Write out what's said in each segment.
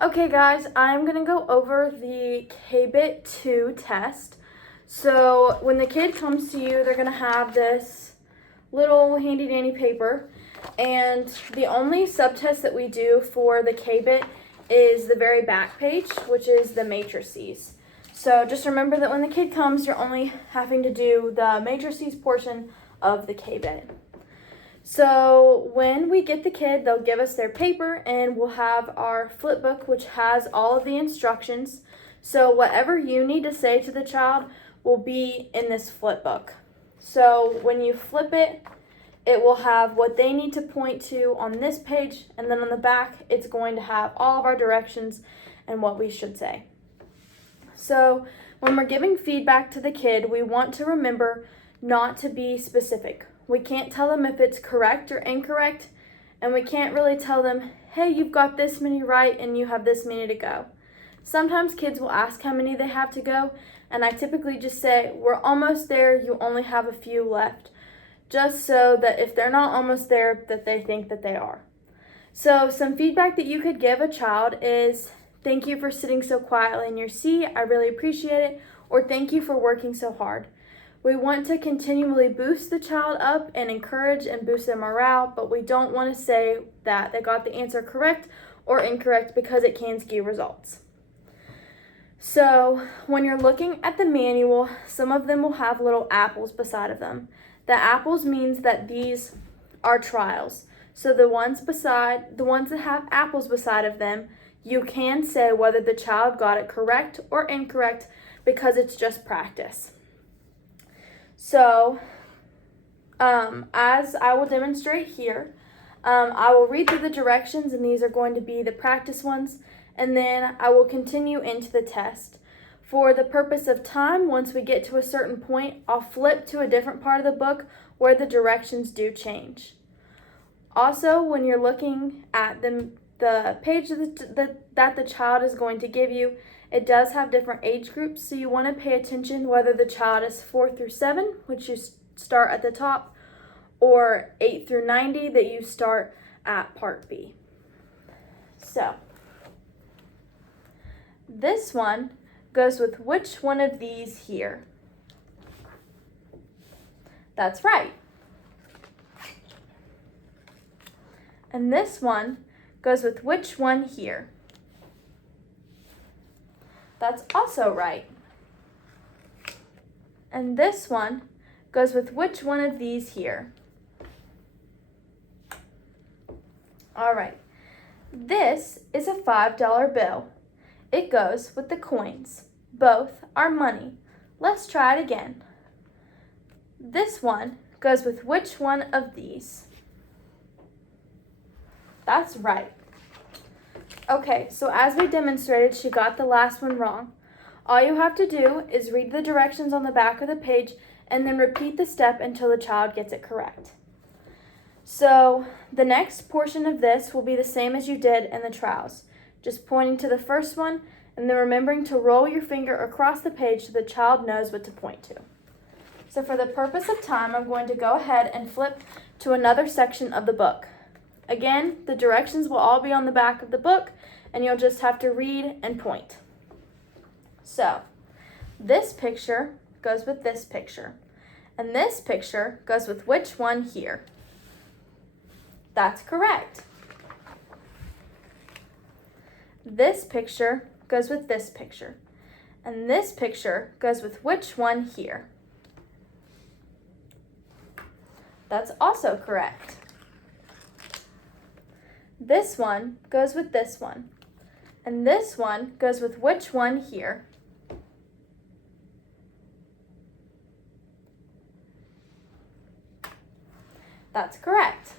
Okay guys, I'm going to go over the K-BITT 2 test. So when the kid comes to you, they're going to have this little handy dandy paper, and the only subtest that we do for the K-BITT is the very back page, which is the matrices. So just remember that when the kid comes, you're only having to do the matrices portion of the K-BITT. So when we get the kid, they'll give us their paper and we'll have our flip book, which has all of the instructions. So whatever you need to say to the child will be in this flip book. So when you flip it, it will have what they need to point to on this page, and then on the back, it's going to have all of our directions and what we should say. So when we're giving feedback to the kid, we want to remember not to be specific. We can't tell them if it's correct or incorrect, and we can't really tell them, hey, you've got this many right and you have this many to go. Sometimes kids will ask how many they have to go, and I typically just say, we're almost there, you only have a few left, just so that if they're not almost there, that they think that they are. So some feedback that you could give a child is, thank you for sitting so quietly in your seat, I really appreciate it, or thank you for working so hard. We want to continually boost the child up and encourage and boost their morale, but we don't want to say that they got the answer correct or incorrect because it can skew results. So when you're looking at the manual, some of them will have little apples beside of them. The apples means that these are trials. So the ones that have apples beside of them, you can say whether the child got it correct or incorrect because it's just practice. So, as I will demonstrate here, I will read through the directions, and these are going to be the practice ones, and then I will continue into the test. For the purpose of time, once we get to a certain point, I'll flip to a different part of the book where the directions do change. Also, when you're looking at the page that the child is going to give you, it does have different age groups, so you want to pay attention whether the child is 4 through 7, which you start at the top, or 8 through 90 that you start at part B. So, this one goes with which one of these here? That's right. And this one goes with which one here? That's also right. And this one goes with which one of these here? All right. This is a $5 bill. It goes with the coins. Both are money. Let's try it again. This one goes with which one of these? That's right. Okay, so as we demonstrated, she got the last one wrong. All you have to do is read the directions on the back of the page and then repeat the step until the child gets it correct. So the next portion of this will be the same as you did in the trials, just pointing to the first one and then remembering to roll your finger across the page so the child knows what to point to. So for the purpose of time, I'm going to go ahead and flip to another section of the book. Again, the directions will all be on the back of the book, and you'll just have to read and point. So, this picture goes with this picture, and this picture goes with which one here? That's correct. This picture goes with this picture, and this picture goes with which one here? That's also correct. This one goes with this one, and this one goes with which one here? That's correct.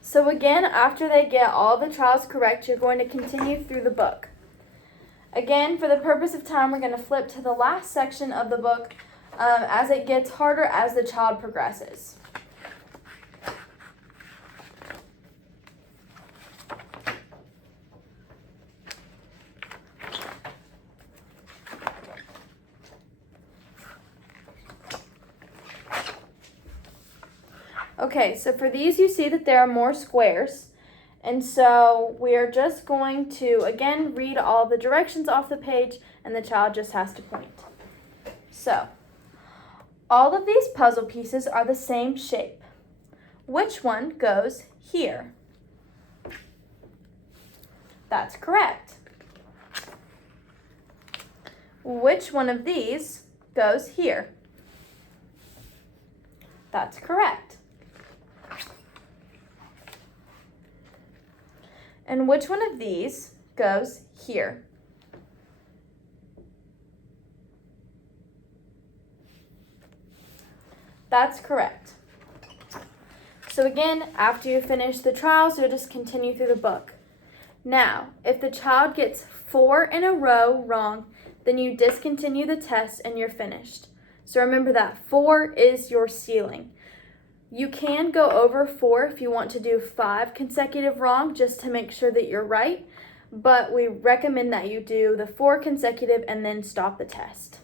So again, after they get all the trials correct, you're going to continue through the book. Again, for the purpose of time, we're going to flip to the last section of the book as it gets harder as the child progresses. Okay, so for these you see that there are more squares, And so we are just going to, again, read all the directions off the page, and the child just has to point. So, all of these puzzle pieces are the same shape. Which one goes here? That's correct. Which one of these goes here? That's correct. And which one of these goes here? That's correct. So again, after you finish the trials, you'll just continue through the book. Now, if the child gets 4 in a row wrong, then you discontinue the test and you're finished. So remember that 4 is your ceiling. You can go over 4 if you want to do 5 consecutive wrong just to make sure that you're right, but we recommend that you do the 4 consecutive and then stop the test.